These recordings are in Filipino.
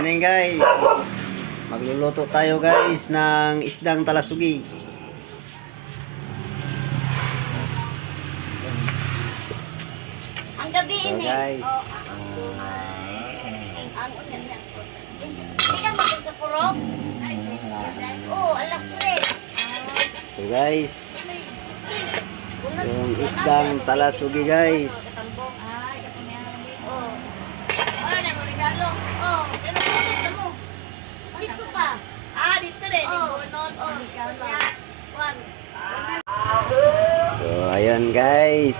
morning guys. Magluluto tayo guys ng isdang talasugi. Ang gabi So guys, Oh, ang? Oo, alas 3. so guys, yung isdang talasugi guys. Oh. So ayun guys.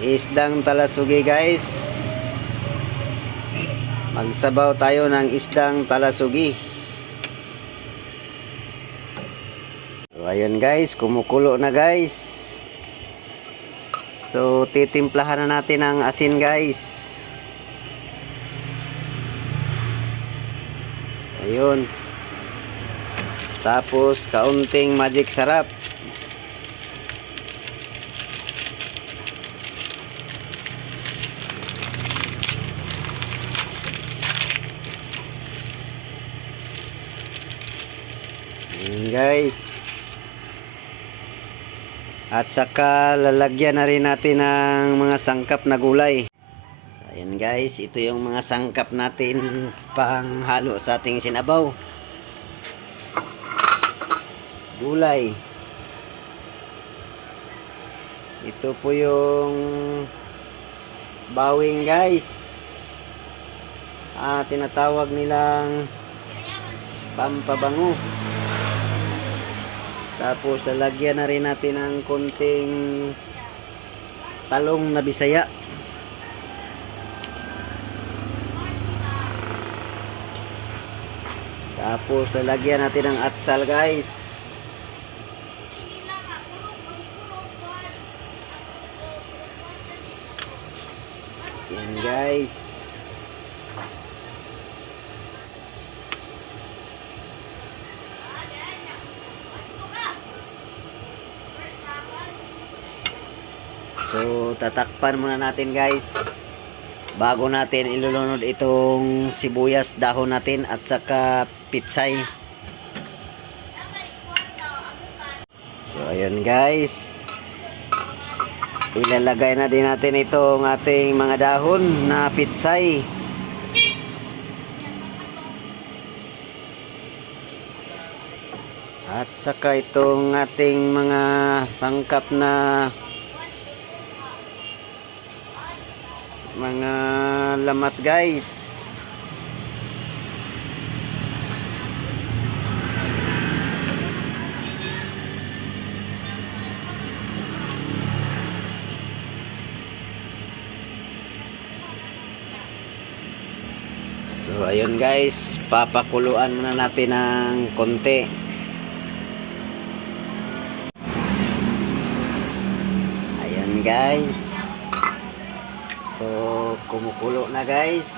Isdang talasugi guys. Magsabaw tayo ng isdang talasugi. So ayun guys, kumukulo na guys. So titimplahan na natin ang asin guys. Ayun. Tapos kaunting magic sarap. Ayan guys. At saka lalagyan na rin natin ng mga sangkap na gulay. So, ayan guys, ito yung mga sangkap natin pang halo sa ating sinabaw gulay. Ito po yung bawing guys. Ah, tinatawag nilang pampabango. Tapos lalagyan na rin natin ng konting talong na bisaya. Tapos lalagyan natin ng atsal guys. Yan guys. So tatakpan muna natin guys. Bago natin ilulunod itong sibuyas dahon natin at saka pitsay. So ayun guys. Ilalagay na din natin itong ating mga dahon na pitsay. At saka itong ating mga sangkap na mga lamas guys. So ayun guys, papakuluan muna natin ng konti. Ayun guys. So kumukulo na guys.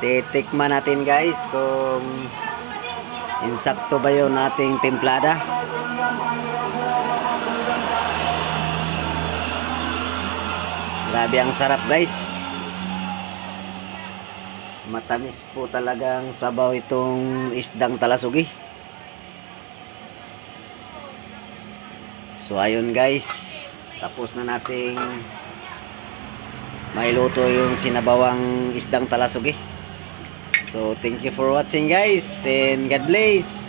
Titikman natin guys kung insakto ba yun ating templada. Grabe ang sarap guys. Matamis po talagang sabaw itong isdang talasugi. So ayun guys, tapos na nating mailuto yung sinabawang isdang talasugi. So thank you for watching guys and God bless.